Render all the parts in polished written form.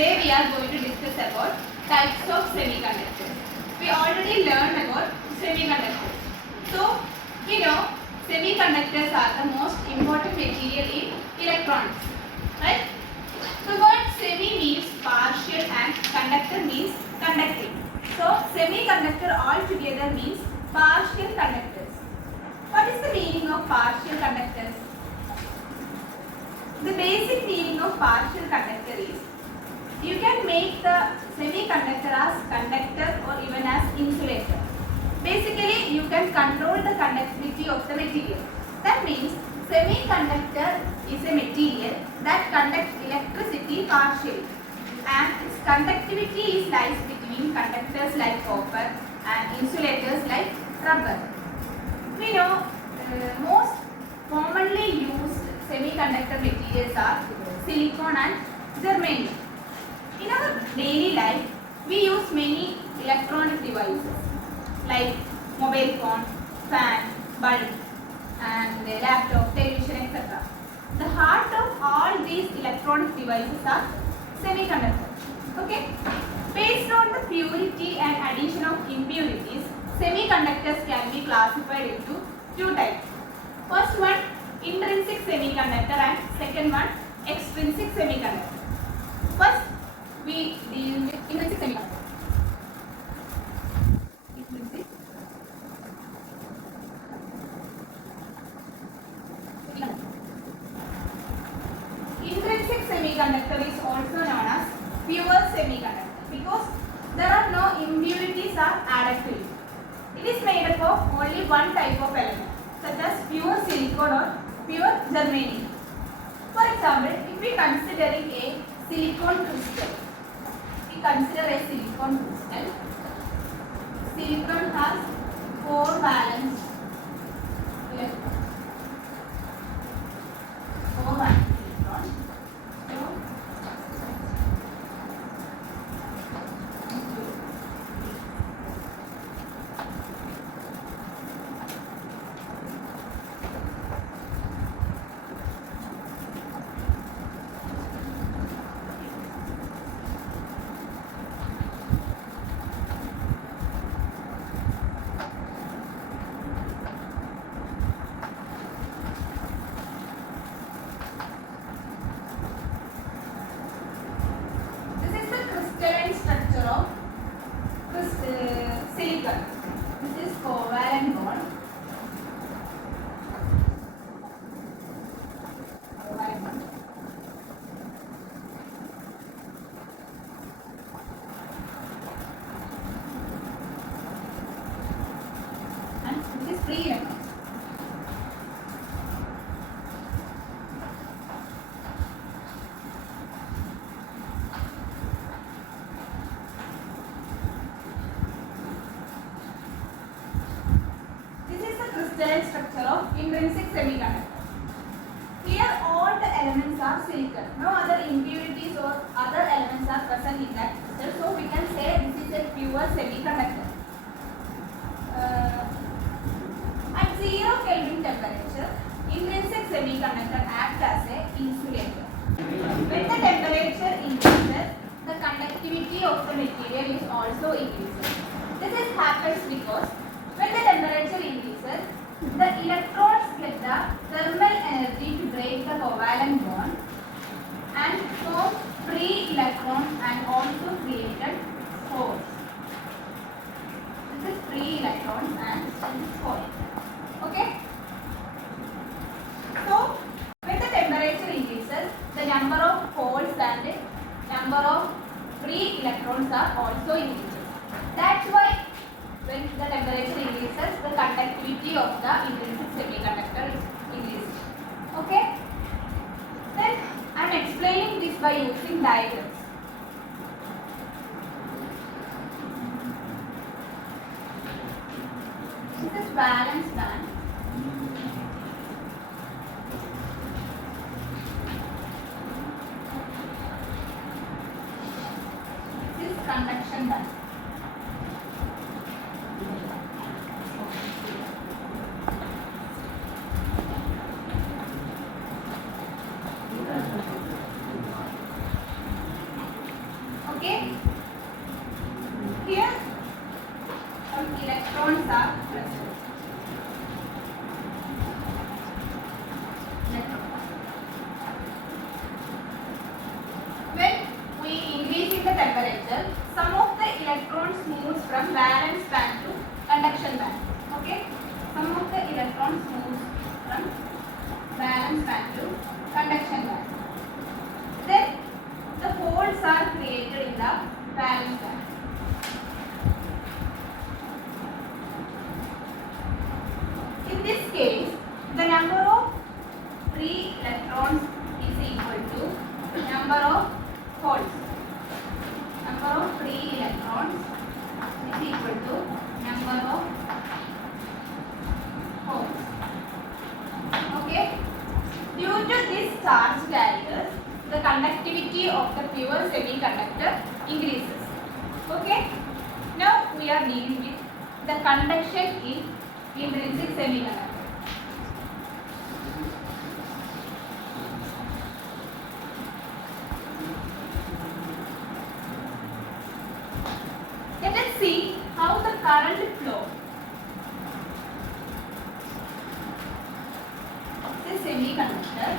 Today we are going to discuss about types of semiconductors. We already learned about semiconductors. So, we know semiconductors are the most important material in electronics. Right? The word semi means partial and conductor means conducting. So, semiconductor altogether means partial conductors. What is the meaning of partial conductors? The basic meaning of partial conductor is you can make the semiconductor as conductor or even as insulator. Basically, you can control the conductivity of the material. That means semiconductor is a material that conducts electricity partially, and its conductivity lies between conductors like copper and insulators like rubber. We know most commonly used semiconductor materials are silicon and germanium. In our daily life, we use many electronic devices like mobile phone, fan, bulb, and laptop, television, etc. The heart of all these electronic devices are semiconductors. Okay? Based on the purity and addition of impurities, semiconductors can be classified into two types. First one, intrinsic semiconductor, and second one, extrinsic semiconductor. First, we deal with intrinsic semiconductor. Intrinsic semiconductor is also known as pure semiconductor because there are no impurities are added to it. It is made up of only one type of element, such as pure silicon or pure germanium. For example, if we considering a silicon crystal, consider a silicon crystal. Silicon has 4 valence electrons. 4 valence electrons. Silicon. This is covalent bond. Covalent bond. And this is free electron. Structure of intrinsic semiconductor. Here all the elements are silicon. No other impurities or other elements are present in that crystal. So we can say this is a pure semiconductor. At 0 Kelvin temperature, intrinsic semiconductor acts as an insulator. When the temperature increases, the conductivity of the material is also increases. This happens because when the temperature increases, the electrons get the thermal energy to break the covalent bond and form free electrons and also created holes. This is free electrons and this is hole. Okay? So, when the temperature increases, the number of holes and the number of free electrons are also increases. That's why when the temperature increases, the conductivity of the intrinsic semiconductor increases. Okay? Then I am explaining this by using diagrams. This is valence band. This is conduction band. Okay. Here some electrons are present. When we increase in the temperature, some of the electrons moves from valence band to conduction band. Okay. Some of the electrons moves from valence band to conduction band. Then the holes are created in the valence band. In this case, the number of free electrons is equal to number of holes. Number of free electrons is equal to number of holes. Okay. Due to this charge carriers, the conductivity of the pure semiconductor increases. Okay. Now we are dealing with the conduction in intrinsic semiconductor. Let us see how the current flow. This semiconductor.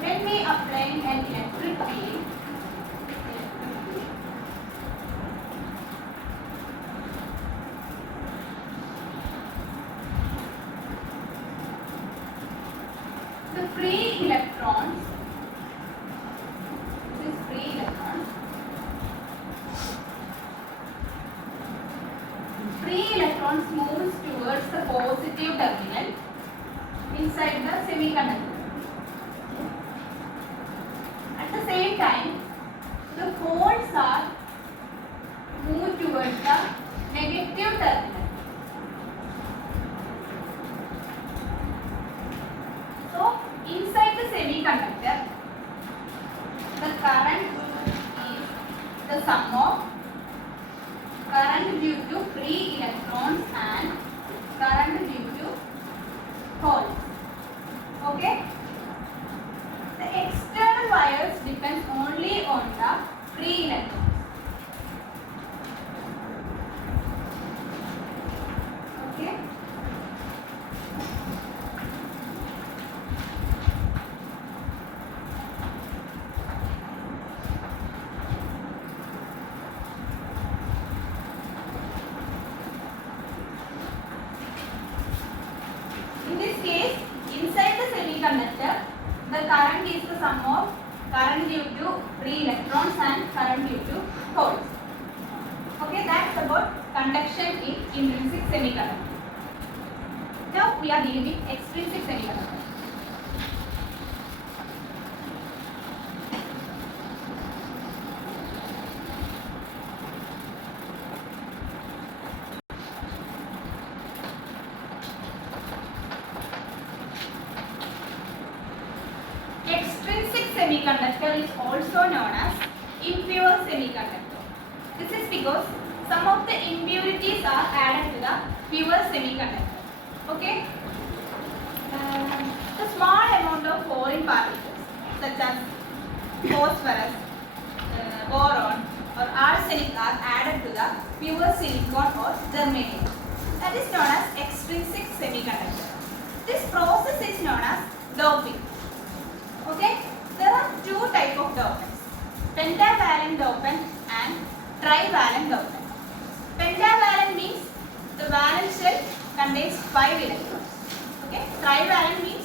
When we apply an electric field, the free electrons, this free electrons, moves towards the positive terminal inside the semiconductor. At the same time, the holes are moved towards the negative terminal. So, inside the semiconductor, the current is the sum of current due to free electrons and current due to holes. Okay? The external wires depends only on the free electrons. Okay? In this case, inside the semiconductor, the current is the sum of current due to free electrons and current due to holes. Okay, that's about conduction in intrinsic semiconductor. Now we are dealing with extrinsic semiconductor. Extrinsic semiconductor is also known as impure semiconductor. This is because some of the impurities are added to the pure semiconductor. Okay? The small amount of foreign particles such as phosphorus, boron or arsenic are added to the pure silicon or germanium. That is known as extrinsic semiconductor. This process is known as doping. Okay, there are two types of dopants, pentavalent dopant and trivalent dopant. Pentavalent means the valence shell contains 5 electrons. Okay, trivalent means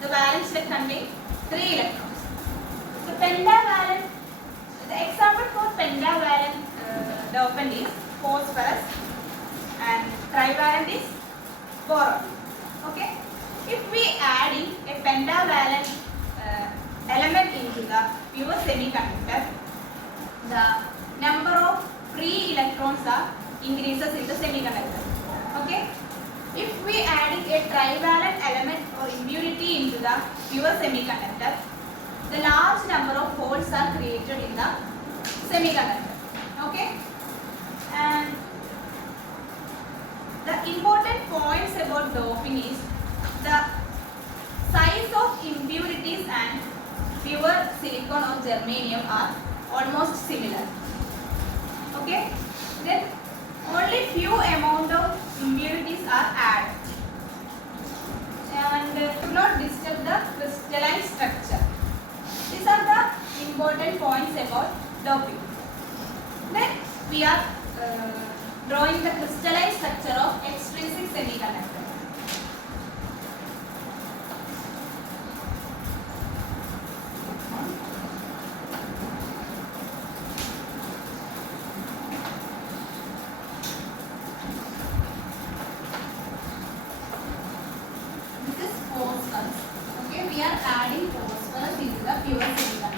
the valence shell contains 3 electrons. So pentavalent, the example for pentavalent dopant is phosphorus and trivalent is boron. Okay, if we add in a pentavalent element into the pure semiconductor, the number of free electrons are increases in the semiconductor. Okay, if we add a trivalent element or impurity into the pure semiconductor, the large number of holes are created in the semiconductor. Okay, and the important points about doping is the size of impurities and pure silicon or germanium are almost similar. Okay. Then only few amount of impurities are added and do not disturb the crystalline structure. These are the important points about doping. Then we are drawing the crystalline structure of extrinsic semiconductor. This is phosphorus. Okay, we are adding phosphorus into the pure semiconductor.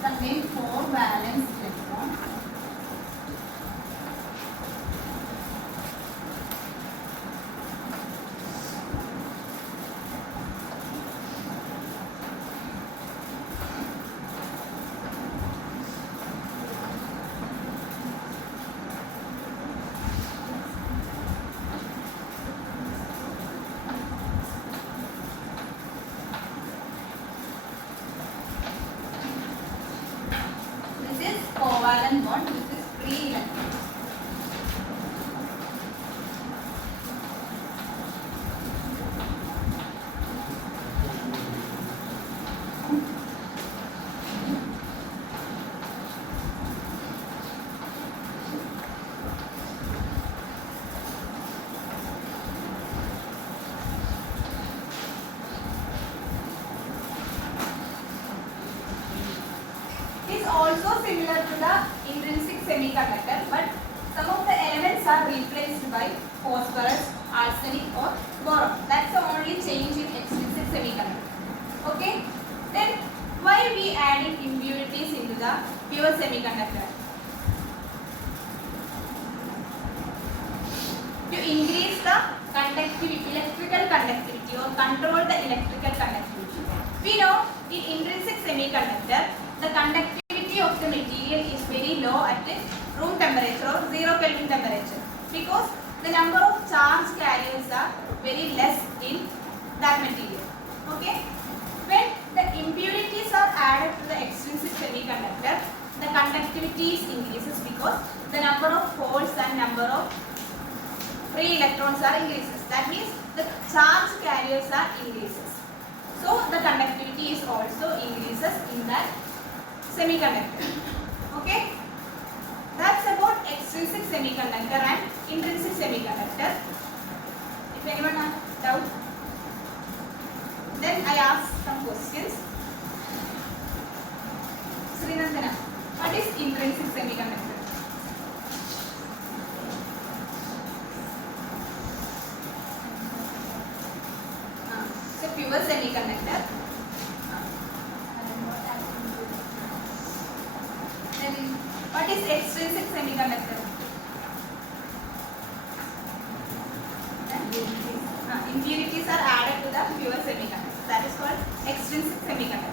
Contain 4 valence electrons. This is covalent bond, this is free electron. It is also similar to the intrinsic semiconductor, but some of the elements are replaced by phosphorus, arsenic or boron. That's the only change in extrinsic semiconductor. Okay. Then why we adding impurities into the pure semiconductor? To increase the conductivity, electrical conductivity or control the electrical conductivity. We know in intrinsic semiconductor the conductivity of the material is very low at room temperature or 0 Kelvin temperature because the number of charge carriers are very less in that material. Okay. When the impurities are added to the extrinsic semiconductor, the conductivity increases because the number of holes and number of free electrons are increases. That means the charge carriers are increases. So the conductivity is also increases in that semiconductor. Okay. That's about extrinsic semiconductor and intrinsic semiconductor. If anyone has doubt, then I ask some questions. Srinandana, what is intrinsic semiconductor? It's a pure semiconductor. Then what is extrinsic semiconductor? Impurities are added to the pure semiconductor. That is called extrinsic semiconductor.